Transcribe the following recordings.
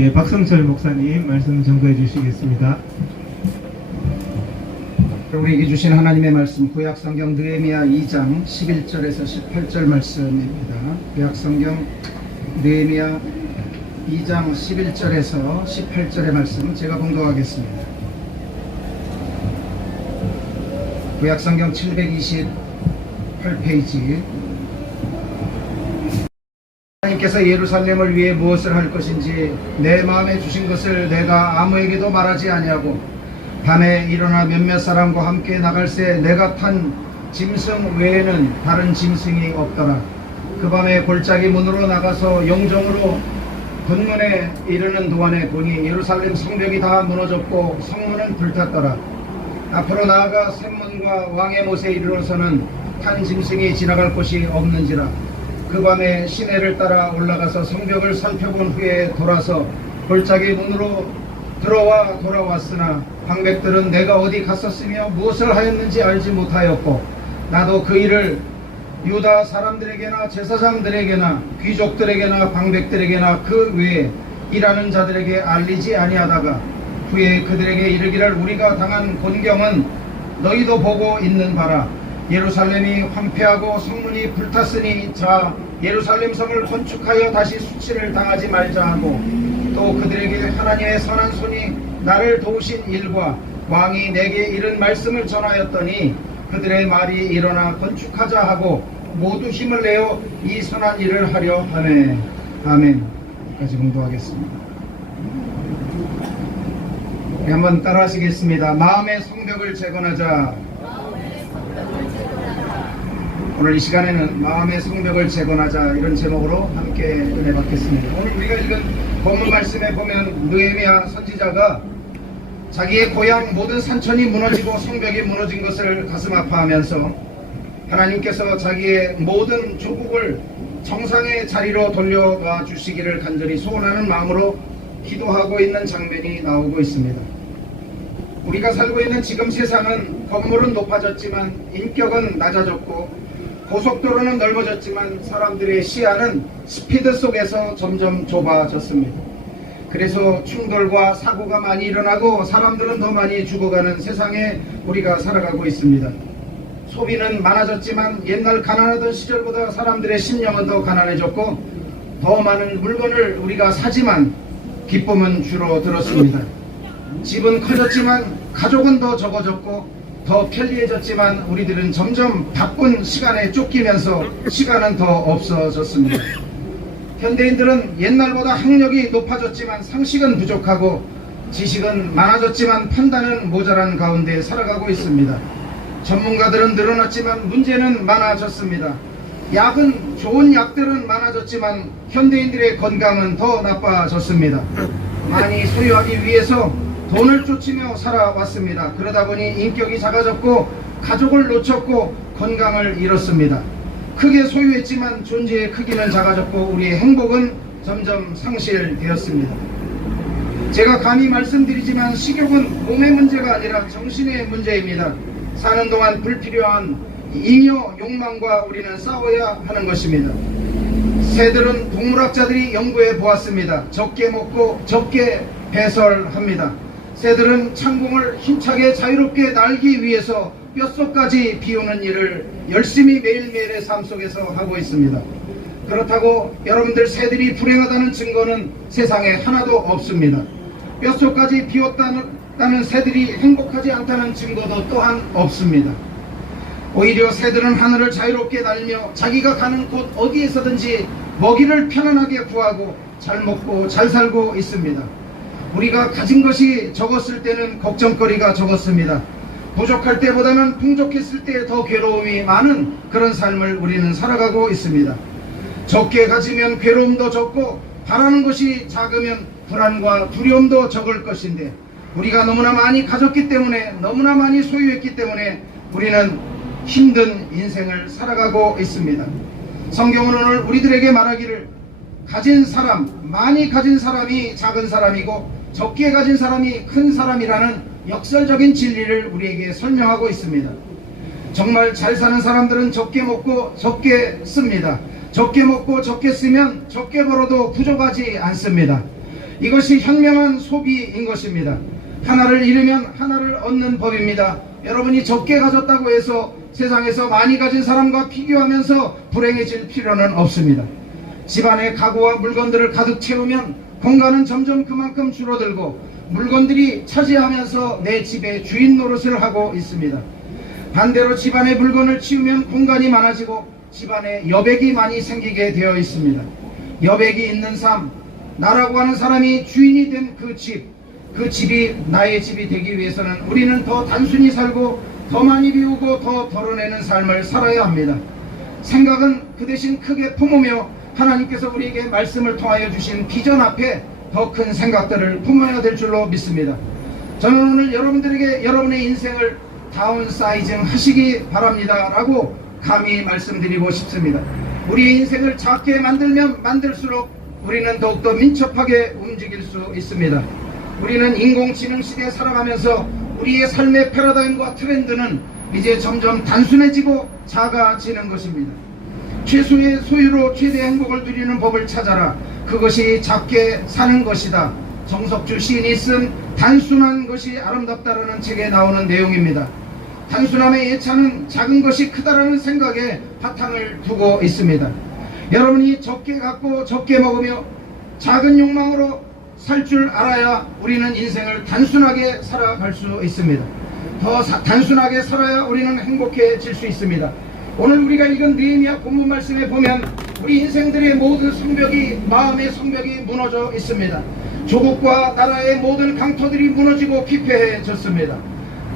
예, 박성철 목사님 말씀 전거해 주시겠습니다. 우리에게 주신 하나님의 말씀 구약성경 느헤미야 2장 11절에서 18절 말씀입니다. 구약성경 느헤미야 2장 11절에서 18절의 말씀 제가 봉독하겠습니다. 구약성경 728페이지. 하나님께서 예루살렘을 위해 무엇을 할 것인지 내 마음에 주신 것을 내가 아무에게도 말하지 아니하고 밤에 일어나 몇몇 사람과 함께 나갈새 내가 탄 짐승 외에는 다른 짐승이 없더라. 그 밤에 골짜기 문으로 나가서 용정으로 본문에 이르는 동안에 보니 예루살렘 성벽이 다 무너졌고 성문은 불탔더라. 앞으로 나아가 샘문과 왕의 못에 이르러서는 탄 짐승이 지나갈 곳이 없는지라. 그 밤에 시내를 따라 올라가서 성벽을 살펴본 후에 돌아서 골짜기 문으로 돌아왔으나 방백들은 내가 어디 갔었으며 무엇을 하였는지 알지 못하였고 나도 그 일을 유다 사람들에게나 제사장들에게나 귀족들에게나 방백들에게나 그 외에 일하는 자들에게 알리지 아니하다가 후에 그들에게 이르기를 우리가 당한 곤경은 너희도 보고 있는 바라. 예루살렘이 황폐하고 성문이 불탔으니 자 예루살렘 성을 건축하여 다시 수치를 당하지 말자 하고 또 그들에게 하나님의 선한 손이 나를 도우신 일과 왕이 내게 이른 말씀을 전하였더니 그들의 말이 일어나 건축하자 하고 모두 힘을 내어 이 선한 일을 하려 하네. 아멘. 여기까지 공부하겠습니다. 한번 따라하시겠습니다. 마음의 성벽을 재건하자. 오늘 이 시간에는 마음의 성벽을 재건하자 이런 제목으로 함께 은혜 받겠습니다. 오늘 우리가 읽은 본문 말씀에 보면 느헤미야 선지자가 자기의 고향 모든 산천이 무너지고 성벽이 무너진 것을 가슴 아파하면서 하나님께서 자기의 모든 조국을 정상의 자리로 돌려놔 주시기를 간절히 소원하는 마음으로 기도하고 있는 장면이 나오고 있습니다. 우리가 살고 있는 지금 세상은 건물은 높아졌지만 인격은 낮아졌고 고속도로는 넓어졌지만 사람들의 시야는 스피드 속에서 점점 좁아졌습니다. 그래서 충돌과 사고가 많이 일어나고 사람들은 더 많이 죽어가는 세상에 우리가 살아가고 있습니다. 소비는 많아졌지만 옛날 가난하던 시절보다 사람들의 심령은 더 가난해졌고 더 많은 물건을 우리가 사지만 기쁨은 줄어들었습니다. 집은 커졌지만 가족은 더 적어졌고 더 편리해졌지만 우리들은 점점 바쁜 시간에 쫓기면서 시간은 더 없어졌습니다. 현대인들은 옛날보다 학력이 높아졌지만 상식은 부족하고 지식은 많아졌지만 판단은 모자란 가운데 살아가고 있습니다. 전문가들은 늘어났지만 문제는 많아졌습니다. 약은 좋은 약들은 많아졌지만 현대인들의 건강은 더 나빠졌습니다. 많이 소유하기 위해서 돈을 쫓으며 살아왔습니다. 그러다 보니 인격이 작아졌고 가족을 놓쳤고 건강을 잃었습니다. 크게 소유했지만 존재의 크기는 작아졌고 우리의 행복은 점점 상실되었습니다. 제가 감히 말씀드리지만 식욕은 몸의 문제가 아니라 정신의 문제입니다. 사는 동안 불필요한 잉여 욕망과 우리는 싸워야 하는 것입니다. 새들은 동물학자들이 연구해 보았습니다. 적게 먹고 적게 배설합니다. 새들은 창공을 힘차게 자유롭게 날기 위해서 뼛속까지 비우는 일을 열심히 매일매일의 삶 속에서 하고 있습니다. 그렇다고 여러분들 새들이 불행하다는 증거는 세상에 하나도 없습니다. 뼛속까지 비웠다는 새들이 행복하지 않다는 증거도 또한 없습니다. 오히려 새들은 하늘을 자유롭게 날며 자기가 가는 곳 어디에서든지 먹이를 편안하게 구하고 잘 먹고 잘 살고 있습니다. 우리가 가진 것이 적었을 때는 걱정거리가 적었습니다. 부족할 때보다는 풍족했을 때 더 괴로움이 많은 그런 삶을 우리는 살아가고 있습니다. 적게 가지면 괴로움도 적고 바라는 것이 작으면 불안과 두려움도 적을 것인데 우리가 너무나 많이 가졌기 때문에 너무나 많이 소유했기 때문에 우리는 힘든 인생을 살아가고 있습니다. 성경은 오늘 우리들에게 말하기를 가진 사람, 많이 가진 사람이 작은 사람이고 적게 가진 사람이 큰 사람이라는 역설적인 진리를 우리에게 설명하고 있습니다. 정말 잘 사는 사람들은 적게 먹고 적게 씁니다. 적게 먹고 적게 쓰면 적게 벌어도 부족하지 않습니다. 이것이 현명한 소비인 것입니다. 하나를 잃으면 하나를 얻는 법입니다. 여러분이 적게 가졌다고 해서 세상에서 많이 가진 사람과 비교하면서 불행해질 필요는 없습니다. 집안에 가구와 물건들을 가득 채우면 공간은 점점 그만큼 줄어들고 물건들이 차지하면서 내 집의 주인 노릇을 하고 있습니다. 반대로 집안에 물건을 치우면 공간이 많아지고 집안에 여백이 많이 생기게 되어 있습니다. 여백이 있는 삶, 나라고 하는 사람이 주인이 된 그 집이 나의 집이 되기 위해서는 우리는 더 단순히 살고 더 많이 비우고 더 덜어내는 삶을 살아야 합니다. 생각은 그 대신 크게 품으며 하나님께서 우리에게 말씀을 통하여 주신 비전 앞에 더 큰 생각들을 품어야 될 줄로 믿습니다. 저는 오늘 여러분들에게 여러분의 인생을 다운사이징 하시기 바랍니다 라고 감히 말씀드리고 싶습니다. 우리의 인생을 작게 만들면 만들수록 우리는 더욱더 민첩하게 움직일 수 있습니다. 우리는 인공지능 시대에 살아가면서 우리의 삶의 패러다임과 트렌드는 이제 점점 단순해지고 작아지는 것입니다. 최소의 소유로 최대의 행복을 누리는 법을 찾아라. 그것이 작게 사는 것이다. 정석주 시인이 쓴 단순한 것이 아름답다라는 책에 나오는 내용입니다. 단순함의 예찬은 작은 것이 크다라는 생각에 바탕을 두고 있습니다. 여러분이 적게 갖고 적게 먹으며 작은 욕망으로 살 줄 알아야 우리는 인생을 단순하게 살아갈 수 있습니다. 더 단순하게 살아야 우리는 행복해질 수 있습니다. 오늘 우리가 읽은 느헤미야 본문 말씀에 보면 우리 인생들의 모든 성벽이, 마음의 성벽이 무너져 있습니다. 조국과 나라의 모든 강터들이 무너지고 피폐해졌습니다.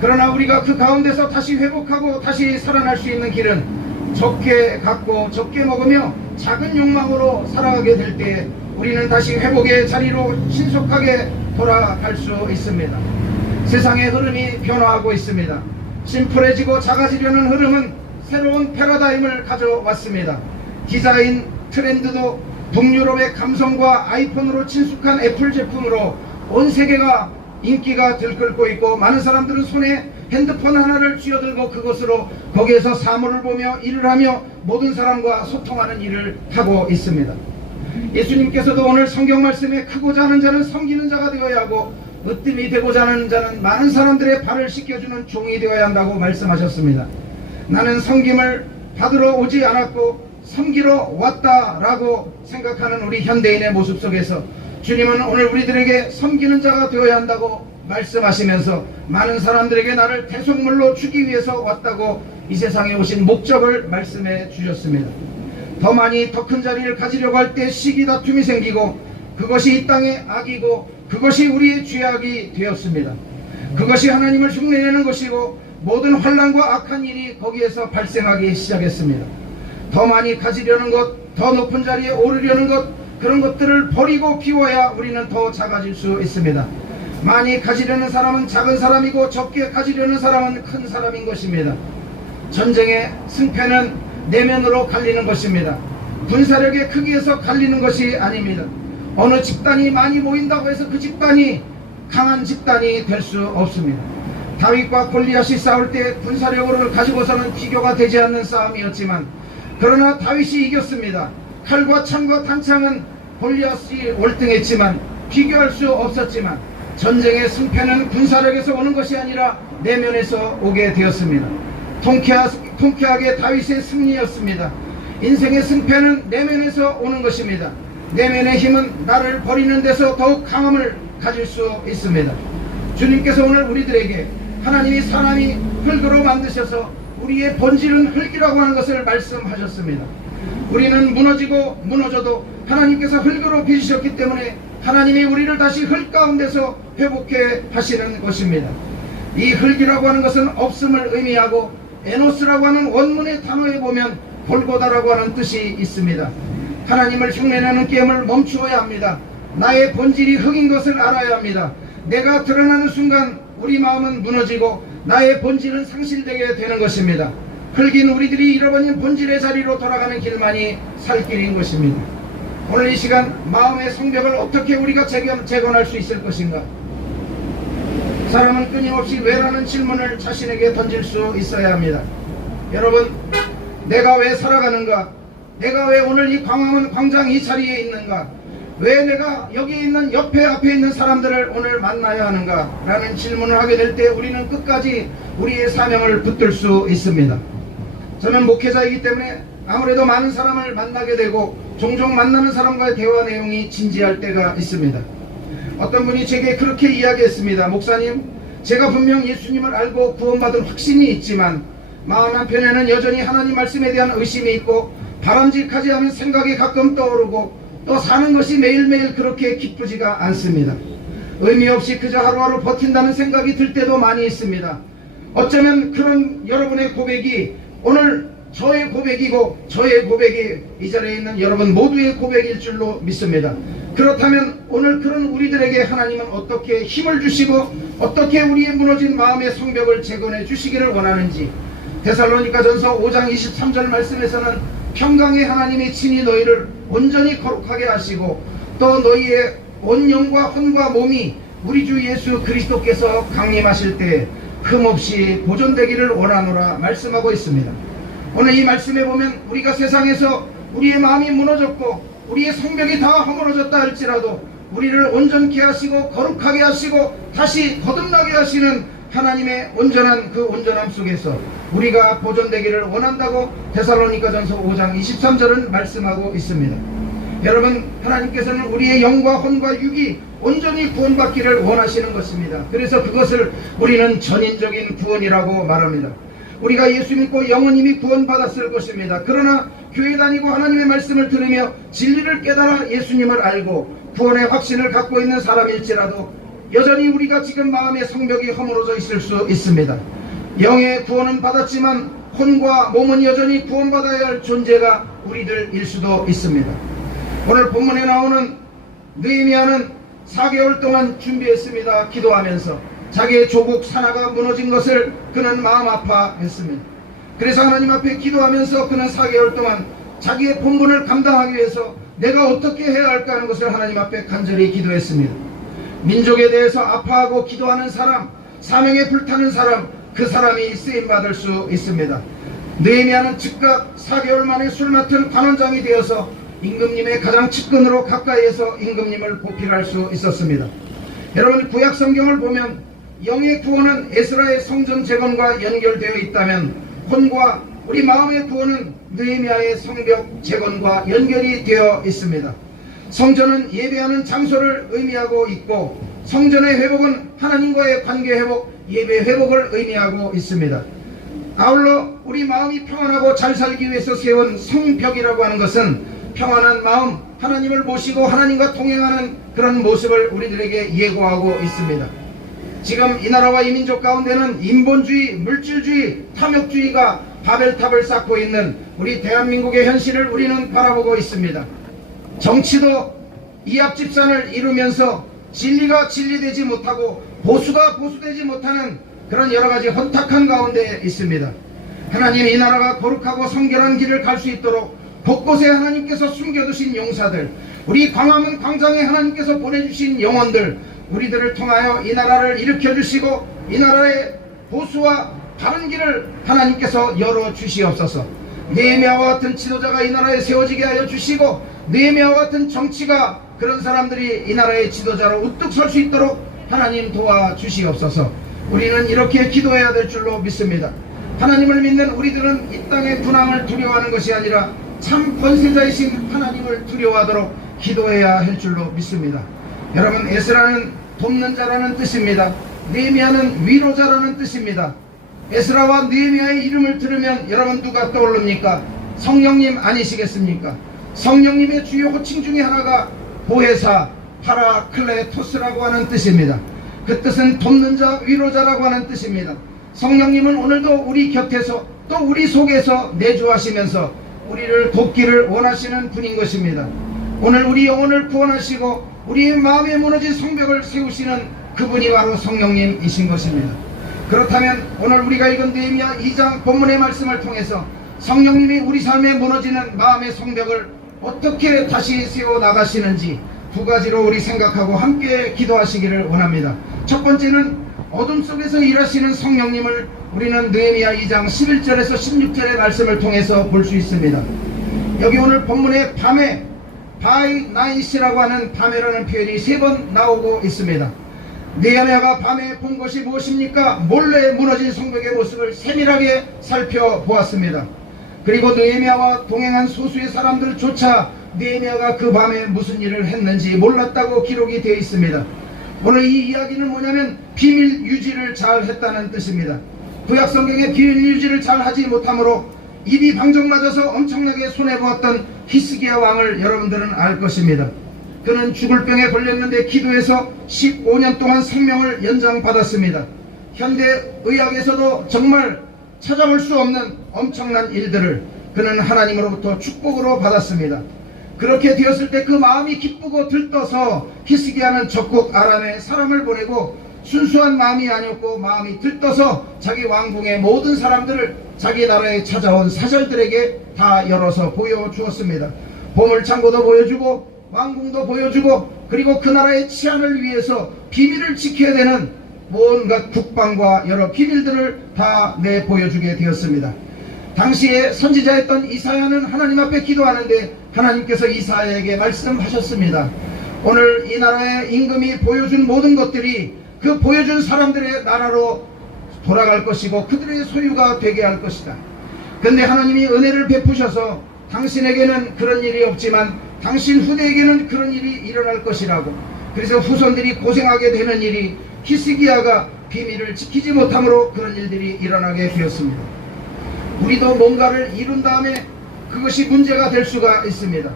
그러나 우리가 그 가운데서 다시 회복하고 다시 살아날 수 있는 길은 적게 갖고 적게 먹으며 작은 욕망으로 살아가게 될 때 우리는 다시 회복의 자리로 신속하게 돌아갈 수 있습니다. 세상의 흐름이 변화하고 있습니다. 심플해지고 작아지려는 흐름은 새로운 패러다임을 가져왔습니다. 디자인 트렌드도 북유럽의 감성과 아이폰으로 친숙한 애플 제품으로 온 세계가 인기가 들끓고 있고 많은 사람들은 손에 핸드폰 하나를 쥐어들고 그것으로 거기에서 사물을 보며 일을 하며 모든 사람과 소통하는 일을 하고 있습니다. 예수님께서도 오늘 성경 말씀에 크고자 하는 자는 섬기는 자가 되어야 하고 으뜸이 되고자 하는 자는 많은 사람들의 발을 씻겨주는 종이 되어야 한다고 말씀하셨습니다. 나는 섬김을 받으러 오지 않았고 섬기러 왔다라고 생각하는 우리 현대인의 모습 속에서 주님은 오늘 우리들에게 섬기는 자가 되어야 한다고 말씀하시면서 많은 사람들에게 나를 대속물로 주기 위해서 왔다고 이 세상에 오신 목적을 말씀해 주셨습니다. 더 많이 더 큰 자리를 가지려고 할 때 시기 다툼이 생기고 그것이 이 땅의 악이고 그것이 우리의 죄악이 되었습니다. 그것이 하나님을 흉내내는 것이고 모든 환난과 악한 일이 거기에서 발생하기 시작했습니다. 더 많이 가지려는 것, 더 높은 자리에 오르려는 것, 그런 것들을 버리고 비워야 우리는 더 작아질 수 있습니다. 많이 가지려는 사람은 작은 사람이고 적게 가지려는 사람은 큰 사람인 것입니다. 전쟁의 승패는 내면으로 갈리는 것입니다. 군사력의 크기에서 갈리는 것이 아닙니다. 어느 집단이 많이 모인다고 해서 그 집단이 강한 집단이 될 수 없습니다. 다윗과 골리앗이 싸울 때 군사력을 가지고서는 비교가 되지 않는 싸움이었지만 그러나 다윗이 이겼습니다. 칼과 창과 단창은 골리앗이 월등했지만 비교할 수 없었지만 전쟁의 승패는 군사력에서 오는 것이 아니라 내면에서 오게 되었습니다. 통쾌하게 다윗의 승리였습니다. 인생의 승패는 내면에서 오는 것입니다. 내면의 힘은 나를 버리는 데서 더욱 강함을 가질 수 있습니다. 주님께서 오늘 우리들에게 하나님이 사람이 흙으로 만드셔서 우리의 본질은 흙이라고 하는 것을 말씀하셨습니다. 우리는 무너지고 무너져도 하나님께서 흙으로 빚으셨기 때문에 하나님이 우리를 다시 흙 가운데서 회복해 하시는 것입니다. 이 흙이라고 하는 것은 없음을 의미하고 에노스라고 하는 원문의 단어에 보면 골고다라고 하는 뜻이 있습니다. 하나님을 흉내내는 게임을 멈추어야 합니다. 나의 본질이 흙인 것을 알아야 합니다. 내가 드러나는 순간 우리 마음은 무너지고 나의 본질은 상실되게 되는 것입니다. 흙인 우리들이 잃어버린 본질의 자리로 돌아가는 길만이 살 길인 것입니다. 오늘 이 시간 마음의 성벽을 어떻게 우리가 재건할 수 있을 것인가? 사람은 끊임없이 왜라는 질문을 자신에게 던질 수 있어야 합니다. 여러분, 내가 왜 살아가는가? 내가 왜 오늘 이 광화문 광장 이 자리에 있는가? 왜 내가 여기 있는 앞에 있는 사람들을 오늘 만나야 하는가 라는 질문을 하게 될 때 우리는 끝까지 우리의 사명을 붙들 수 있습니다. 저는 목회자이기 때문에 아무래도 많은 사람을 만나게 되고 종종 만나는 사람과의 대화 내용이 진지할 때가 있습니다. 어떤 분이 제게 그렇게 이야기했습니다. 목사님, 제가 분명 예수님을 알고 구원받은 확신이 있지만 마음 한편에는 여전히 하나님 말씀에 대한 의심이 있고 바람직하지 않은 생각이 가끔 떠오르고 또 사는 것이 매일매일 그렇게 기쁘지가 않습니다. 의미 없이 그저 하루하루 버틴다는 생각이 들 때도 많이 있습니다. 어쩌면 그런 여러분의 고백이 오늘 저의 고백이고 저의 고백이 이 자리에 있는 여러분 모두의 고백일 줄로 믿습니다. 그렇다면 오늘 그런 우리들에게 하나님은 어떻게 힘을 주시고 어떻게 우리의 무너진 마음의 성벽을 재건해 주시기를 원하는지, 데살로니가전서 5장 23절 말씀에서는 평강의 하나님이 친히 너희를 온전히 거룩하게 하시고 또 너희의 온 영과 혼과 몸이 우리 주 예수 그리스도께서 강림하실 때 흠없이 보존되기를 원하노라 말씀하고 있습니다. 오늘 이 말씀에 보면 우리가 세상에서 우리의 마음이 무너졌고 우리의 성벽이 다 허물어졌다 할지라도 우리를 온전케 하시고 거룩하게 하시고 다시 거듭나게 하시는 하나님의 온전한 그 온전함 속에서 우리가 보존되기를 원한다고 데살로니가전서 5장 23절은 말씀하고 있습니다. 여러분, 하나님께서는 우리의 영과 혼과 육이 온전히 구원받기를 원하시는 것입니다. 그래서 그것을 우리는 전인적인 구원이라고 말합니다. 우리가 예수 믿고 영원히 구원받았을 것입니다. 그러나 교회 다니고 하나님의 말씀을 들으며 진리를 깨달아 예수님을 알고 구원의 확신을 갖고 있는 사람일지라도 여전히 우리가 지금 마음의 성벽이 허물어져 있을 수 있습니다. 영의 구원은 받았지만 혼과 몸은 여전히 구원받아야 할 존재가 우리들일 수도 있습니다. 오늘 본문에 나오는 느헤미야는 4개월 동안 준비했습니다. 기도하면서 자기의 조국 산하가 무너진 것을 그는 마음 아파했습니다. 그래서 하나님 앞에 기도하면서 그는 4개월 동안 자기의 본분을 감당하기 위해서 내가 어떻게 해야 할까 하는 것을 하나님 앞에 간절히 기도했습니다. 민족에 대해서 아파하고 기도하는 사람, 사명에 불타는 사람, 그 사람이 쓰임받을 수 있습니다. 느헤미야는 즉각 4개월 만에 술 맡은 관원장이 되어서 임금님의 가장 측근으로 가까이에서 임금님을 보필할 수 있었습니다. 여러분, 구약 성경을 보면 영의 구원은 에스라의 성전 재건과 연결되어 있다면 혼과 우리 마음의 구원은 느헤미야의 성벽 재건과 연결이 되어 있습니다. 성전은 예배하는 장소를 의미하고 있고 성전의 회복은 하나님과의 관계 회복, 예배 회복을 의미하고 있습니다. 아울러 우리 마음이 평안하고 잘 살기 위해서 세운 성벽이라고 하는 것은 평안한 마음, 하나님을 모시고 하나님과 동행하는 그런 모습을 우리들에게 예고하고 있습니다. 지금 이 나라와 이 민족 가운데는 인본주의, 물질주의, 탐욕주의가 바벨탑을 쌓고 있는 우리 대한민국의 현실을 우리는 바라보고 있습니다. 정치도 이합집산을 이루면서 진리가 진리되지 못하고 보수가 보수되지 못하는 그런 여러가지 혼탁한 가운데 있습니다. 하나님, 이 나라가 거룩하고 성결한 길을 갈 수 있도록 곳곳에 하나님께서 숨겨두신 용사들, 우리 광화문 광장에 하나님께서 보내주신 영혼들, 우리들을 통하여 이 나라를 일으켜주시고 이 나라의 보수와 바른 길을 하나님께서 열어주시옵소서. 느헤미야와 같은 지도자가 이 나라에 세워지게 하여 주시고 느헤미야와 같은 정치가 그런 사람들이 이 나라의 지도자로 우뚝 설 수 있도록 하나님 도와주시옵소서. 우리는 이렇게 기도해야 될 줄로 믿습니다. 하나님을 믿는 우리들은 이 땅의 분함을 두려워하는 것이 아니라 참 권세자이신 하나님을 두려워하도록 기도해야 할 줄로 믿습니다. 여러분, 에스라는 돕는 자라는 뜻입니다. 느헤미야는 위로자라는 뜻입니다. 에스라와 느헤미야의 이름을 들으면 여러분 누가 떠오릅니까? 성령님 아니시겠습니까? 성령님의 주요 호칭 중에 하나가 보혜사, 파라클레토스라고 하는 뜻입니다. 그 뜻은 돕는 자, 위로자라고 하는 뜻입니다. 성령님은 오늘도 우리 곁에서 또 우리 속에서 내주하시면서 우리를 돕기를 원하시는 분인 것입니다. 오늘 우리 영혼을 구원하시고 우리의 마음에 무너진 성벽을 세우시는 그분이 바로 성령님이신 것입니다. 그렇다면 오늘 우리가 읽은 느헤미야 2장 본문의 말씀을 통해서 성령님이 우리 삶에 무너지는 마음의 성벽을 어떻게 다시 세워나가시는지 두 가지로 우리 생각하고 함께 기도하시기를 원합니다. 첫 번째는 어둠 속에서 일하시는 성령님을 우리는 느헤미야 2장 11절에서 16절의 말씀을 통해서 볼 수 있습니다. 여기 오늘 본문의 바이 나이시라고 하는 밤이라는 표현이 3번 나오고 있습니다. 느헤미야가 밤에 본 것이 무엇입니까? 몰래 무너진 성벽의 모습을 세밀하게 살펴보았습니다. 그리고 느헤미야와 동행한 소수의 사람들조차 느헤미야가 그 밤에 무슨 일을 했는지 몰랐다고 기록이 되어 있습니다. 오늘 이 이야기는 뭐냐면 비밀 유지를 잘 했다는 뜻입니다. 구약성경에 비밀 유지를 잘 하지 못함으로 입이 방정 맞아서 엄청나게 손해보았던 히스기야 왕을 여러분들은 알 것입니다. 그는 죽을 병에 걸렸는데 기도해서 15년 동안 생명을 연장받았습니다. 현대의학에서도 정말 찾아볼 수 없는 엄청난 일들을 그는 하나님으로부터 축복으로 받았습니다. 그렇게 되었을 때 그 마음이 기쁘고 들떠서 히스기야는 적국 아람에 사람을 보내고 순수한 마음이 아니었고 마음이 들떠서 자기 왕궁의 모든 사람들을 자기 나라에 찾아온 사절들에게 다 열어서 보여주었습니다. 보물창고도 보여주고 왕궁도 보여주고 그리고 그 나라의 치안을 위해서 비밀을 지켜야 되는 뭔가 국방과 여러 비밀들을 다 내보여주게 되었습니다. 당시에 선지자였던 이사야는 하나님 앞에 기도하는데 하나님께서 이사야에게 말씀하셨습니다. 오늘 이 나라의 임금이 보여준 모든 것들이 그 보여준 사람들의 나라로 돌아갈 것이고 그들의 소유가 되게 할 것이다. 그런데 하나님이 은혜를 베푸셔서 당신에게는 그런 일이 없지만 당신 후대에게는 그런 일이 일어날 것이라고. 그래서 후손들이 고생하게 되는 일이 히스기야가 비밀을 지키지 못함으로 그런 일들이 일어나게 되었습니다. 우리도 뭔가를 이룬 다음에 그것이 문제가 될 수가 있습니다.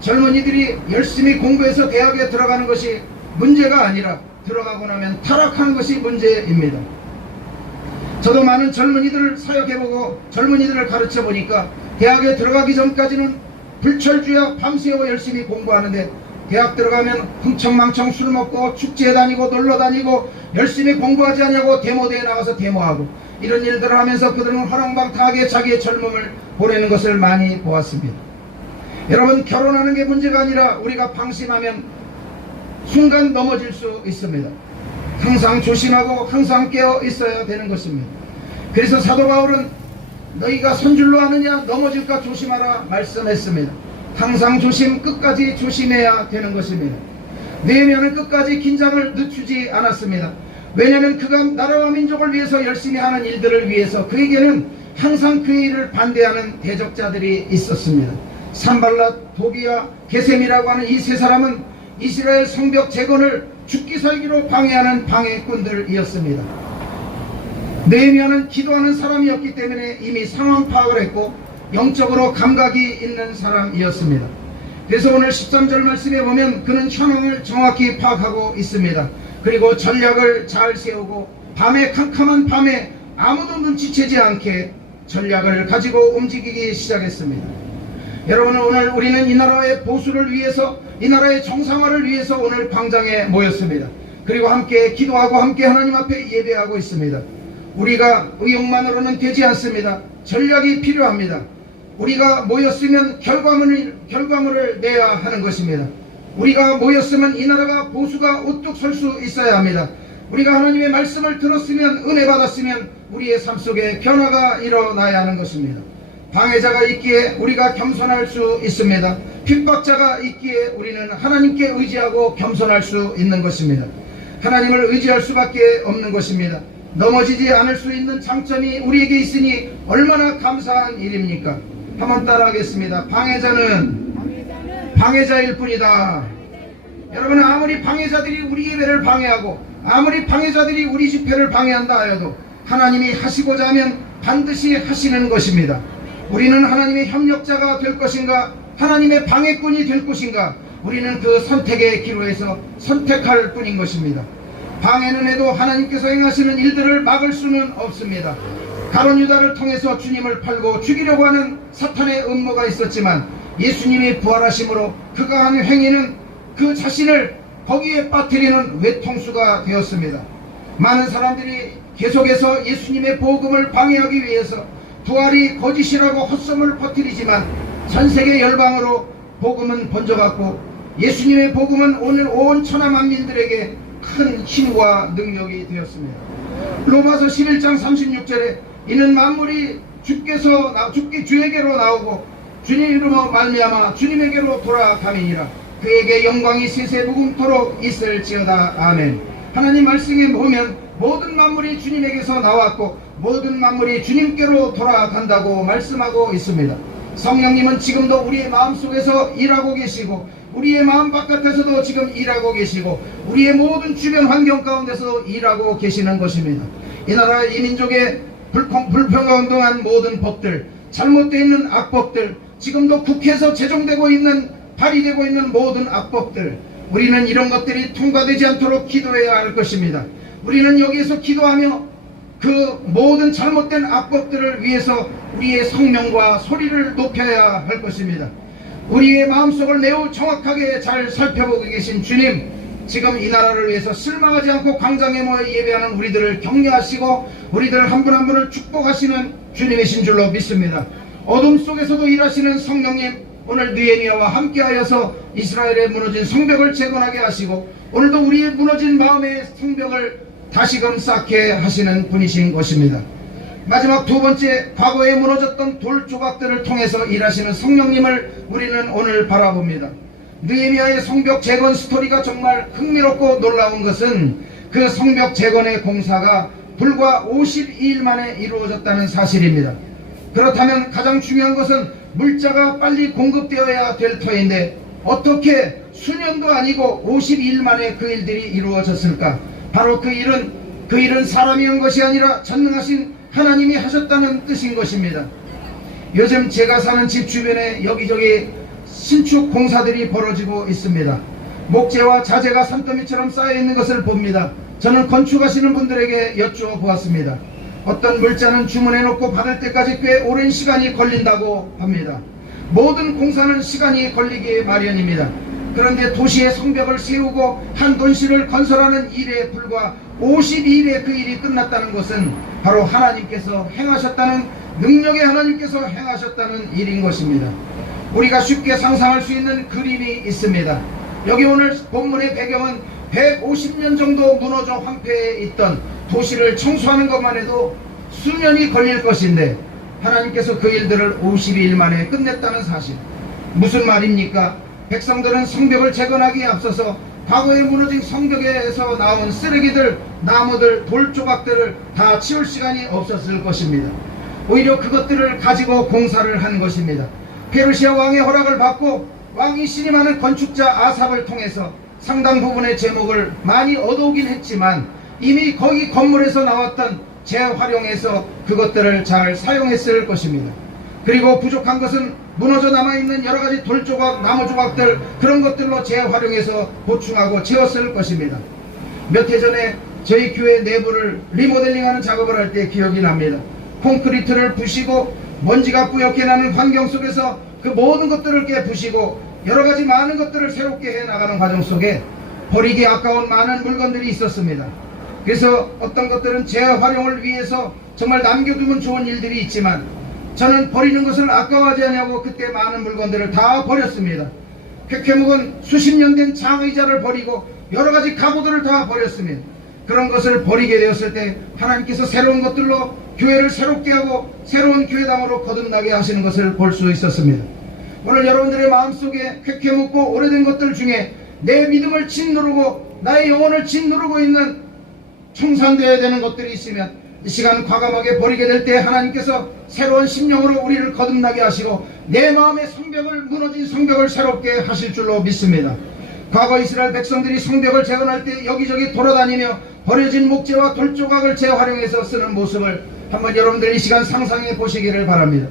젊은이들이 열심히 공부해서 대학에 들어가는 것이 문제가 아니라 들어가고 나면 타락하는 것이 문제입니다. 저도 많은 젊은이들을 사역해보고 젊은이들을 가르쳐보니까 대학에 들어가기 전까지는 불철주야 밤새워 열심히 공부하는데 대학 들어가면 흥청망청 술 먹고 축제에 다니고 놀러 다니고 열심히 공부하지 않냐고 데모대에 나가서 데모하고 이런 일들을 하면서 그들은 허랑방탕하게 자기의 젊음을 보내는 것을 많이 보았습니다. 여러분, 결혼하는 게 문제가 아니라 우리가 방심하면 순간 넘어질 수 있습니다. 항상 조심하고 항상 깨어 있어야 되는 것입니다. 그래서 사도 바울은 너희가 선줄로 하느냐 넘어질까 조심하라 말씀했습니다. 항상 조심, 끝까지 조심해야 되는 것입니다. 느헤미야는 끝까지 긴장을 늦추지 않았습니다. 왜냐하면 그가 나라와 민족을 위해서 열심히 하는 일들을 위해서 그에게는 항상 그 일을 반대하는 대적자들이 있었습니다. 산발랏, 도비야, 게셈이라고 하는 이 세 사람은 이스라엘 성벽 재건을 죽기 살기로 방해하는 방해꾼들이었습니다. 느헤미야는 기도하는 사람이었기 때문에 이미 상황 파악을 했고 영적으로 감각이 있는 사람이었습니다. 그래서 오늘 13절 말씀에 보면 그는 현황을 정확히 파악하고 있습니다. 그리고 전략을 잘 세우고 밤에 캄캄한 밤에 아무도 눈치채지 않게 전략을 가지고 움직이기 시작했습니다. 여러분, 오늘 우리는 이 나라의 보수를 위해서 이 나라의 정상화를 위해서 오늘 광장에 모였습니다. 그리고 함께 기도하고 함께 하나님 앞에 예배하고 있습니다. 우리가 의욕만으로는 되지 않습니다. 전략이 필요합니다. 우리가 모였으면 결과물을 내야 하는 것입니다. 우리가 모였으면 이 나라가 보수가 우뚝 설 수 있어야 합니다. 우리가 하나님의 말씀을 들었으면 은혜 받았으면 우리의 삶 속에 변화가 일어나야 하는 것입니다. 방해자가 있기에 우리가 겸손할 수 있습니다. 핍박자가 있기에 우리는 하나님께 의지하고 겸손할 수 있는 것입니다. 하나님을 의지할 수밖에 없는 것입니다. 넘어지지 않을 수 있는 장점이 우리에게 있으니 얼마나 감사한 일입니까? 한번 따라하겠습니다. 방해자는 방해자일 뿐이다. 여러분, 아무리 방해자들이 우리 예배를 방해하고 아무리 방해자들이 우리 집회를 방해한다 하여도 하나님이 하시고자 하면 반드시 하시는 것입니다. 우리는 하나님의 협력자가 될 것인가, 하나님의 방해꾼이 될 것인가, 우리는 그 선택의 기로에서 선택할 뿐인 것입니다. 방해는 해도 하나님께서 행하시는 일들을 막을 수는 없습니다. 가룟 유다를 통해서 주님을 팔고 죽이려고 하는 사탄의 음모가 있었지만 예수님이 부활하심으로 그가 한 행위는 그 자신을 거기에 빠뜨리는 외통수가 되었습니다. 많은 사람들이 계속해서 예수님의 복음을 방해하기 위해서 부활이 거짓이라고 헛소문을 퍼뜨리지만 전세계 열방으로 복음은 번져갔고 예수님의 복음은 오늘 온 천하 만민들에게 큰 힘과 능력이 되었습니다. 로마서 11장 36절에 이는 만물이 주에게로 나오고 주님 이름으로 말미암아 주님에게로 돌아가미니라. 그에게 영광이 세세 무궁토록 있을지어다. 아멘. 하나님 말씀에 보면 모든 만물이 주님에게서 나왔고 모든 만물이 주님께로 돌아간다고 말씀하고 있습니다. 성령님은 지금도 우리의 마음속에서 일하고 계시고 우리의 마음 바깥에서도 지금 일하고 계시고 우리의 모든 주변 환경 가운데서 일하고 계시는 것입니다. 이 나라 이 민족의 불평등한 모든 법들, 잘못되어 있는 악법들, 지금도 국회에서 제정되고 있는 발의되고 있는 모든 악법들, 우리는 이런 것들이 통과되지 않도록 기도해야 할 것입니다. 우리는 여기에서 기도하며 그 모든 잘못된 악법들을 위해서 우리의 성명과 소리를 높여야 할 것입니다. 우리의 마음속을 매우 정확하게 잘 살펴보고 계신 주님, 지금 이 나라를 위해서 실망하지 않고 광장에 모여 예배하는 우리들을 격려하시고 우리들 한 분 한 분을 축복하시는 주님이신 줄로 믿습니다. 어둠 속에서도 일하시는 성령님, 오늘 느헤미야와 함께하여서 이스라엘의 무너진 성벽을 재건하게 하시고 오늘도 우리의 무너진 마음의 성벽을 다시금 쌓게 하시는 분이신 것입니다. 마지막 두 번째, 과거에 무너졌던 돌 조각들을 통해서 일하시는 성령님을 우리는 오늘 바라봅니다. 느헤미야의 성벽 재건 스토리가 정말 흥미롭고 놀라운 것은 그 성벽 재건의 공사가 불과 52일 만에 이루어졌다는 사실입니다. 그렇다면 가장 중요한 것은 물자가 빨리 공급되어야 될 터인데 어떻게 수년도 아니고 52일 만에 그 일들이 이루어졌을까? 바로 그 일은 사람이 한 것이 아니라 전능하신 하나님이 하셨다는 뜻인 것입니다. 요즘 제가 사는 집 주변에 여기저기 신축 공사들이 벌어지고 있습니다. 목재와 자재가 산더미처럼 쌓여있는 것을 봅니다. 저는 건축하시는 분들에게 여쭈어 보았습니다. 어떤 물자는 주문해놓고 받을 때까지 꽤 오랜 시간이 걸린다고 합니다. 모든 공사는 시간이 걸리기 마련입니다. 그런데 도시의 성벽을 세우고 한 도시를 건설하는 일에 불과 52일에 그 일이 끝났다는 것은 바로 하나님께서 행하셨다는, 능력의 하나님께서 행하셨다는 일인 것입니다. 우리가 쉽게 상상할 수 있는 그림이 있습니다. 여기 오늘 본문의 배경은 150년 정도 무너져 황폐해 있던 도시를 청소하는 것만 해도 수년이 걸릴 것인데 하나님께서 그 일들을 52일 만에 끝냈다는 사실. 무슨 말입니까? 백성들은 성벽을 재건하기에 앞서서 과거에 무너진 성벽에서 나온 쓰레기들, 나무들, 돌 조각들을 다 치울 시간이 없었을 것입니다. 오히려 그것들을 가지고 공사를 한 것입니다. 페르시아 왕의 허락을 받고 왕이 신임하는 건축자 아삽을 통해서 상당 부분의 제목을 많이 얻어오긴 했지만 이미 거기 건물에서 나왔던 재활용해서 그것들을 잘 사용했을 것입니다. 그리고 부족한 것은 무너져 남아있는 여러가지 돌조각, 나무조각들, 그런 것들로 재활용해서 보충하고 채웠을 것입니다. 몇 해 전에 저희 교회 내부를 리모델링하는 작업을 할 때 기억이 납니다. 콘크리트를 부시고 먼지가 뿌옇게 나는 환경 속에서 그 모든 것들을 깨부시고 여러가지 많은 것들을 새롭게 해나가는 과정 속에 버리기 아까운 많은 물건들이 있었습니다. 그래서 어떤 것들은 재활용을 위해서 정말 남겨두면 좋은 일들이 있지만 저는 버리는 것을 아까워하지 않냐고 그때 많은 물건들을 다 버렸습니다. 쾌쾌묵은 수십 년 된 장의자를 버리고 여러가지 가구들을 다 버렸습니다. 그런 것을 버리게 되었을 때 하나님께서 새로운 것들로 교회를 새롭게 하고 새로운 교회당으로 거듭나게 하시는 것을 볼 수 있었습니다. 오늘 여러분들의 마음속에 쾌쾌묵고 오래된 것들 중에 내 믿음을 짓누르고 나의 영혼을 짓누르고 있는 청산되어야 되는 것들이 있으면 이 시간 과감하게 버리게 될 때 하나님께서 새로운 심령으로 우리를 거듭나게 하시고 내 마음의 성벽을, 무너진 성벽을 새롭게 하실 줄로 믿습니다. 과거 이스라엘 백성들이 성벽을 재건할 때 여기저기 돌아다니며 버려진 목재와 돌조각을 재활용해서 쓰는 모습을 한번 여러분들 이 시간 상상해 보시기를 바랍니다.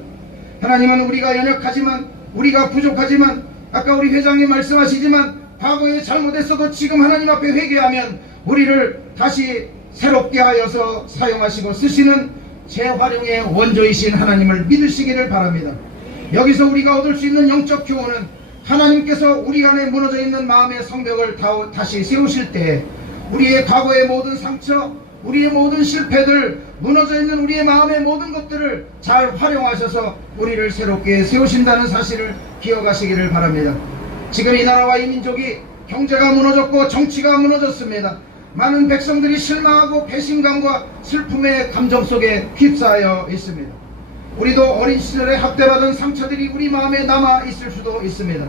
하나님은 우리가 연약하지만, 우리가 부족하지만, 아까 우리 회장님 말씀하시지만 과거에 잘못했어도 지금 하나님 앞에 회개하면 우리를 다시 새롭게 하여서 사용하시고 쓰시는 재활용의 원조이신 하나님을 믿으시기를 바랍니다. 여기서 우리가 얻을 수 있는 영적 교훈은 하나님께서 우리 안에 무너져 있는 마음의 성벽을 다시 세우실 때 우리의 과거의 모든 상처, 우리의 모든 실패들, 무너져 있는 우리의 마음의 모든 것들을 잘 활용하셔서 우리를 새롭게 세우신다는 사실을 기억하시기를 바랍니다. 지금 이 나라와 이 민족이 경제가 무너졌고 정치가 무너졌습니다. 많은 백성들이 실망하고 배신감과 슬픔의 감정 속에 휩싸여 있습니다. 우리도 어린 시절에 학대받은 상처들이 우리 마음에 남아 있을 수도 있습니다.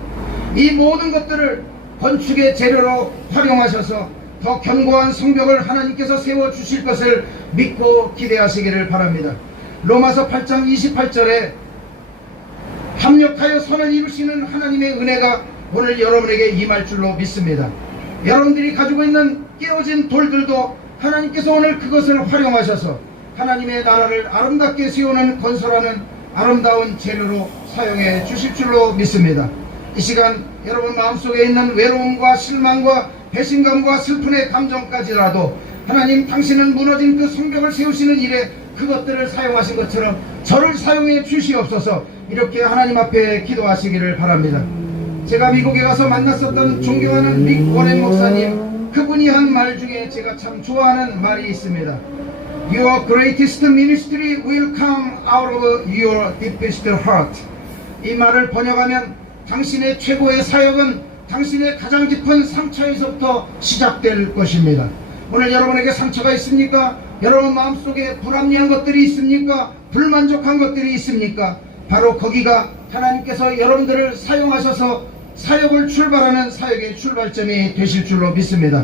이 모든 것들을 건축의 재료로 활용하셔서 더 견고한 성벽을 하나님께서 세워주실 것을 믿고 기대하시기를 바랍니다. 로마서 8장 28절에 합력하여 선을 이루시는 하나님의 은혜가 오늘 여러분에게 임할 줄로 믿습니다. 여러분들이 가지고 있는 깨어진 돌들도 하나님께서 오늘 그것을 활용하셔서 하나님의 나라를 아름답게 세우는 건설하는 아름다운 재료로 사용해 주실 줄로 믿습니다. 이 시간 여러분 마음속에 있는 외로움과 실망과 배신감과 슬픔의 감정까지라도 하나님 당신은 무너진 그 성벽을 세우시는 일에 그것들을 사용하신 것처럼 저를 사용해 주시옵소서. 이렇게 하나님 앞에 기도하시기를 바랍니다. 제가 미국에 가서 만났었던 존경하는 릭 워렌 목사님, 그분이 한 말 중에 제가 참 좋아하는 말이 있습니다. Your greatest ministry will come out of your deepest heart. 이 말을 번역하면 당신의 최고의 사역은 당신의 가장 깊은 상처에서부터 시작될 것입니다. 오늘 여러분에게 상처가 있습니까? 여러분 마음속에 불합리한 것들이 있습니까? 불만족한 것들이 있습니까? 바로 거기가 하나님께서 여러분들을 사용하셔서 사역을 출발하는 사역의 출발점이 되실 줄로 믿습니다.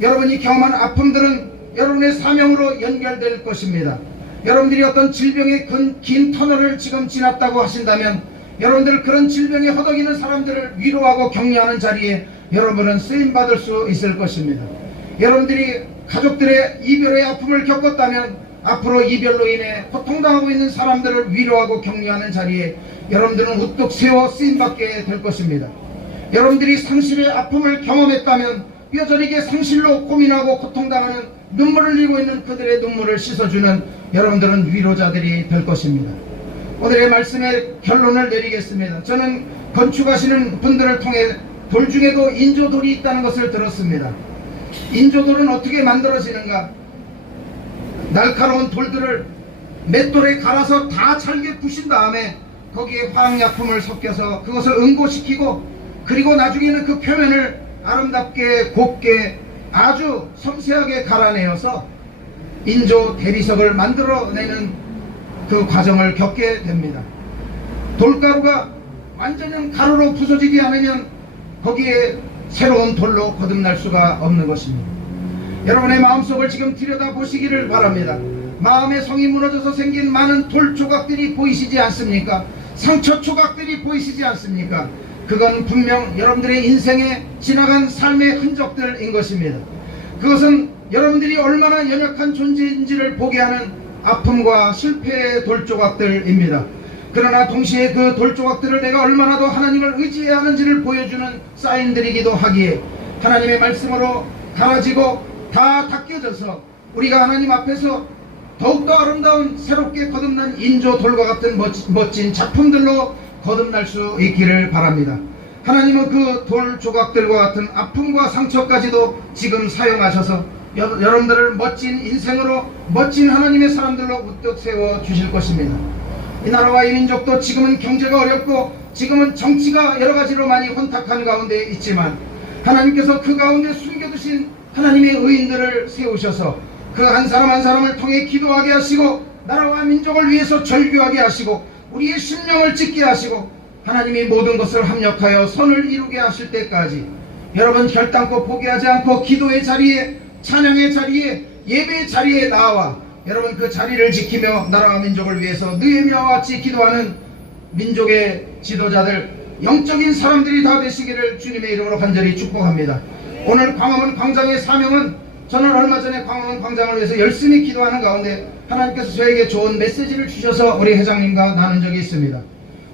여러분이 경험한 아픔들은 여러분의 사명으로 연결될 것입니다. 여러분들이 어떤 질병의 긴 터널을 지금 지났다고 하신다면 여러분들 그런 질병에 허덕이는 사람들을 위로하고 격려하는 자리에 여러분은 쓰임받을 수 있을 것입니다. 여러분들이 가족들의 이별의 아픔을 겪었다면 앞으로 이별로 인해 고통당하고 있는 사람들을 위로하고 격려하는 자리에 여러분들은 우뚝 세워 쓰임받게 될 것입니다. 여러분들이 상실의 아픔을 경험했다면 뼈저리게 상실로 고민하고 고통당하는 눈물을 흘리고 있는 그들의 눈물을 씻어주는 여러분들은 위로자들이 될 것입니다. 오늘의 말씀의 결론을 내리겠습니다. 저는 건축하시는 분들을 통해 돌 중에도 인조돌이 있다는 것을 들었습니다. 인조돌은 어떻게 만들어지는가? 날카로운 돌들을 맷돌에 갈아서 다 잘게 부신 다음에 거기에 화학약품을 섞여서 그것을 응고시키고 그리고 나중에는 그 표면을 아름답게 곱게 아주 섬세하게 갈아내어서 인조 대리석을 만들어내는 그 과정을 겪게 됩니다. 돌가루가 완전히 가루로 부서지지 않으면 거기에 새로운 돌로 거듭날 수가 없는 것입니다. 여러분의 마음속을 지금 들여다보시기를 바랍니다. 마음의 성이 무너져서 생긴 많은 돌 조각들이 보이시지 않습니까? 상처 조각들이 보이시지 않습니까? 그건 분명 여러분들의 인생에 지나간 삶의 흔적들인 것입니다. 그것은 여러분들이 얼마나 연약한 존재인지를 보게 하는 아픔과 실패의 돌조각들입니다. 그러나 동시에 그 돌조각들을 내가 얼마나 더 하나님을 의지해야 하는지를 보여주는 사인들이기도 하기에 하나님의 말씀으로 갈아지고 다 닦여져서 우리가 하나님 앞에서 더욱더 아름다운 새롭게 거듭난 인조 돌과 같은 멋진 작품들로 거듭날 수 있기를 바랍니다. 하나님은 그 돌 조각들과 같은 아픔과 상처까지도 지금 사용하셔서 여러분들을 멋진 인생으로 멋진 하나님의 사람들로 우뚝 세워 주실 것입니다. 이 나라와 이 민족도 지금은 경제가 어렵고 지금은 정치가 여러 가지로 많이 혼탁한 가운데 있지만 하나님께서 그 가운데 숨겨두신 하나님의 의인들을 세우셔서 그 한 사람 한 사람을 통해 기도하게 하시고 나라와 민족을 위해서 절규하게 하시고 우리의 심령을 찢게 하시고 하나님이 모든 것을 합력하여 선을 이루게 하실 때까지 여러분 결단코 포기하지 않고 기도의 자리에 찬양의 자리에 예배의 자리에 나와 여러분 그 자리를 지키며 나라와 민족을 위해서 느헤미야와 같이 기도하는 민족의 지도자들 영적인 사람들이 다 되시기를 주님의 이름으로 간절히 축복합니다. 오늘 광화문 광장의 사명은 저는 얼마 전에 광화문 광장을 위해서 열심히 기도하는 가운데 하나님께서 저에게 좋은 메시지를 주셔서 우리 회장님과 나눈 적이 있습니다.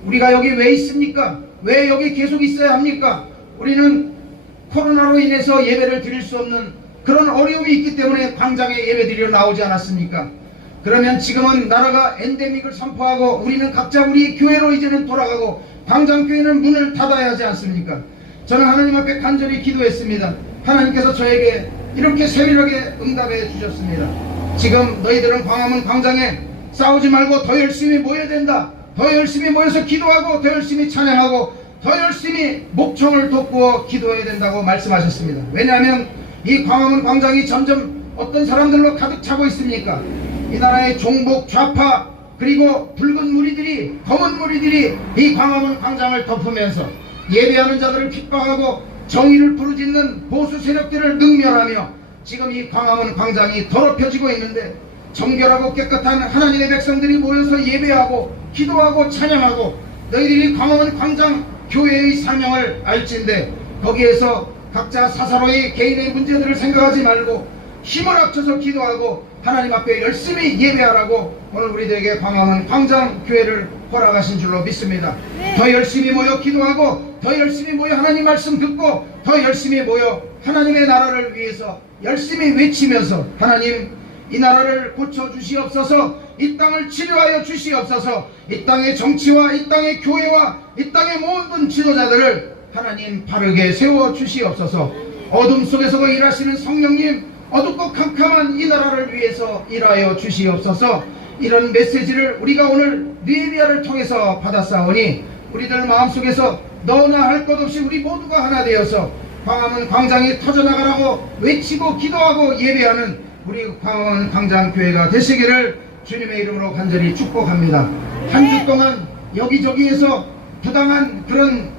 우리가 여기 왜 있습니까? 왜 여기 계속 있어야 합니까? 우리는 코로나로 인해서 예배를 드릴 수 없는 그런 어려움이 있기 때문에 광장에 예배 드리러 나오지 않았습니까? 그러면 지금은 나라가 엔데믹을 선포하고 우리는 각자 우리 교회로 이제는 돌아가고 광장교회는 문을 닫아야 하지 않습니까? 저는 하나님 앞에 간절히 기도했습니다. 하나님께서 저에게 이렇게 세밀하게 응답해 주셨습니다. 지금 너희들은 광화문 광장에 싸우지 말고 더 열심히 모여야 된다. 더 열심히 모여서 기도하고 더 열심히 찬양하고 더 열심히 목청을 돋구어 기도해야 된다고 말씀하셨습니다. 왜냐하면 이 광화문 광장이 점점 어떤 사람들로 가득 차고 있습니까? 이 나라의 종북 좌파 그리고 붉은 무리들이, 검은 무리들이 이 광화문 광장을 덮으면서 예배하는 자들을 핍박하고 정의를 부르짖는 보수 세력들을 능멸하며 지금 이 광화문 광장이 더럽혀지고 있는데, 정결하고 깨끗한 하나님의 백성들이 모여서 예배하고 기도하고 찬양하고 너희들이 광화문 광장 교회의 사명을 알진데 거기에서 각자 사사로이 개인의 문제들을 생각하지 말고 힘을 합쳐서 기도하고 하나님 앞에 열심히 예배하라고 오늘 우리들에게 광화문 광장 교회를 허락하신 줄로 믿습니다. 더 열심히 모여 기도하고 더 열심히 모여 하나님 말씀 듣고 더 열심히 모여 하나님의 나라를 위해서 열심히 외치면서 하나님 이 나라를 고쳐주시옵소서, 이 땅을 치료하여 주시옵소서, 이 땅의 정치와 이 땅의 교회와 이 땅의 모든 지도자들을 하나님 바르게 세워주시옵소서. 어둠 속에서도 일하시는 성령님, 어둡고 캄캄한 이 나라를 위해서 일하여 주시옵소서. 이런 메시지를 우리가 오늘 느헤미야를 통해서 받았사오니 우리들 마음속에서 너나 할 것 없이 우리 모두가 하나 되어서 광화문 광장이 터져나가라고 외치고 기도하고 예배하는 우리 광화문 광장 교회가 되시기를 주님의 이름으로 간절히 축복합니다. 한 주 동안 여기저기에서 부당한 그런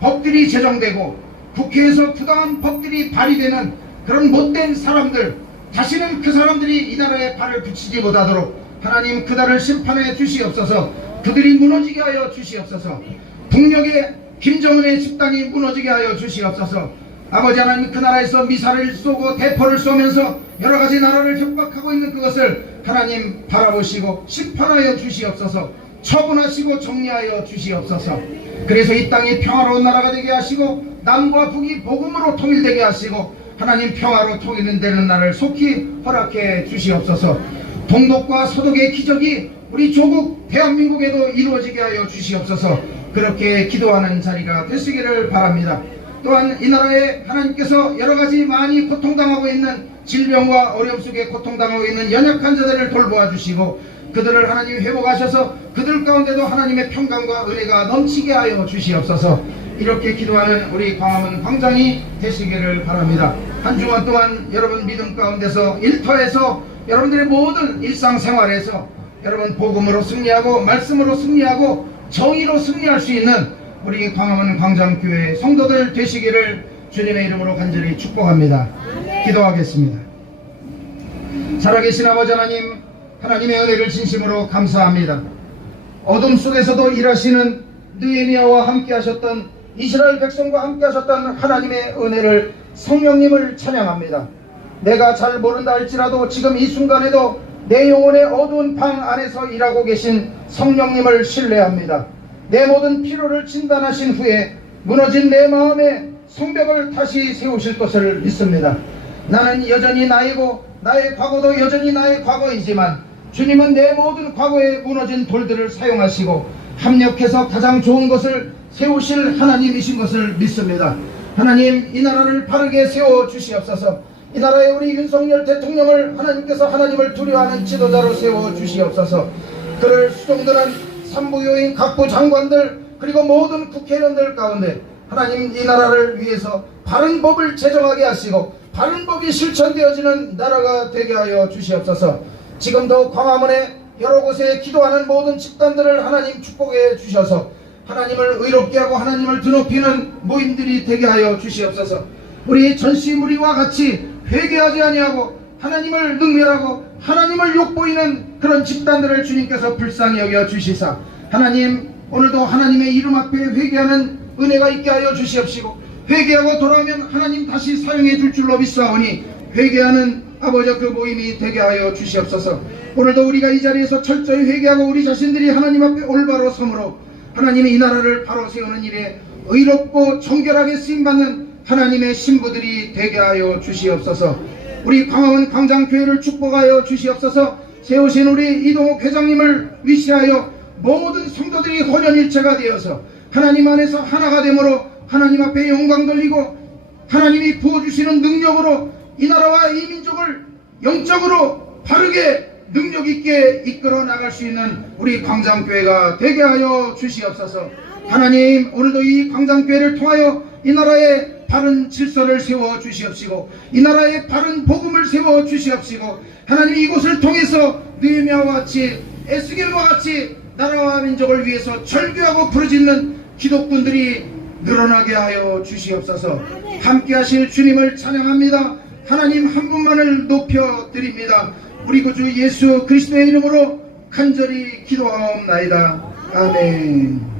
법들이 제정되고 국회에서 부당한 법들이 발의되는 그런 못된 사람들, 다시는 그 사람들이 이 나라에 발을 붙이지 못하도록 하나님 그달을 심판해 주시옵소서. 그들이 무너지게 하여 주시옵소서. 북녘의 김정은의 집단이 무너지게 하여 주시옵소서. 아버지 하나님, 그 나라에서 미사를 쏘고 대포를 쏘면서 여러가지 나라를 협박하고 있는 그것을 하나님 바라보시고 심판하여 주시옵소서. 처분하시고 정리하여 주시옵소서. 그래서 이 땅이 평화로운 나라가 되게 하시고 남과 북이 복음으로 통일되게 하시고 하나님 평화로 통일되는 날을 속히 허락해 주시옵소서. 동독과 서독의 기적이 우리 조국 대한민국에도 이루어지게 하여 주시옵소서. 그렇게 기도하는 자리가 되시기를 바랍니다. 또한 이 나라에 하나님께서 여러가지 많이 고통당하고 있는 질병과 어려움 속에 고통당하고 있는 연약한 자들을 돌보아 주시고 그들을 하나님 회복하셔서 그들 가운데도 하나님의 평강과 은혜가 넘치게 하여 주시옵소서. 이렇게 기도하는 우리 광화문 광장이 되시기를 바랍니다. 한 주간 동안 여러분 믿음 가운데서 일터에서 여러분들의 모든 일상생활에서 여러분 복음으로 승리하고 말씀으로 승리하고 정의로 승리할 수 있는 우리 광화문 광장교회 성도들 되시기를 주님의 이름으로 간절히 축복합니다. 기도하겠습니다. 살아계신 아버지 하나님, 하나님의 은혜를 진심으로 감사합니다. 어둠 속에서도 일하시는 느헤미야와 함께 하셨던 이스라엘 백성과 함께 하셨던 하나님의 은혜를, 성령님을 찬양합니다. 내가 잘 모른다 할지라도 지금 이 순간에도 내 영혼의 어두운 방 안에서 일하고 계신 성령님을 신뢰합니다. 내 모든 필요를 진단하신 후에 무너진 내 마음의 성벽을 다시 세우실 것을 믿습니다. 나는 여전히 나이고 나의 과거도 여전히 나의 과거이지만 주님은 내 모든 과거에 무너진 돌들을 사용하시고 합력해서 가장 좋은 것을 세우실 하나님이신 것을 믿습니다. 하나님, 이 나라를 바르게 세워주시옵소서. 이 나라의 우리 윤석열 대통령을 하나님께서 하나님을 두려워하는 지도자로 세워주시옵소서. 그를 수종드는 산부요인 각부 장관들 그리고 모든 국회의원들 가운데 하나님, 이 나라를 위해서 바른 법을 제정하게 하시고 바른 법이 실천되어지는 나라가 되게 하여 주시옵소서. 지금도 광화문에 여러 곳에 기도하는 모든 집단들을 하나님 축복해 주셔서 하나님을 의롭게 하고 하나님을 드높이는 모임들이 되게 하여 주시옵소서. 우리 전시무리와 같이 회개하지 아니하고 하나님을 능멸하고 하나님을 욕보이는 그런 집단들을 주님께서 불쌍히 여겨 주시사 하나님, 오늘도 하나님의 이름 앞에 회개하는 은혜가 있게 하여 주시옵시고 회개하고 돌아오면 하나님 다시 사용해 줄 줄로 믿사오니 회개하는 아버지 그 모임이 되게 하여 주시옵소서. 오늘도 우리가 이 자리에서 철저히 회개하고 우리 자신들이 하나님 앞에 올바로 섬으로 하나님의 이 나라를 바로 세우는 일에 의롭고 정결하게 쓰임받는 하나님의 신부들이 되게 하여 주시옵소서. 우리 광화문 광장교회를 축복하여 주시옵소서. 세우신 우리 이동욱 회장님을 위시하여 모든 성도들이 혼연일체가 되어서 하나님 안에서 하나가 되므로 하나님 앞에 영광 돌리고 하나님이 부어주시는 능력으로 이 나라와 이 민족을 영적으로 바르게 능력있게 이끌어 나갈 수 있는 우리 광장교회가 되게 하여 주시옵소서. 하나님, 오늘도 이 광장교회를 통하여 이 나라의 바른 질서를 세워 주시옵시고 이 나라의 바른 복음을 세워 주시옵시고 하나님, 이곳을 통해서 느헤미야와 같이 에스겔과 같이 나라와 민족을 위해서 절규하고 부르짖는 기독군들이 늘어나게 하여 주시옵소서. 함께 하실 주님을 찬양합니다. 하나님 한 분만을 높여드립니다. 우리 구주 예수 그리스도의 이름으로 간절히 기도하옵나이다. 아멘.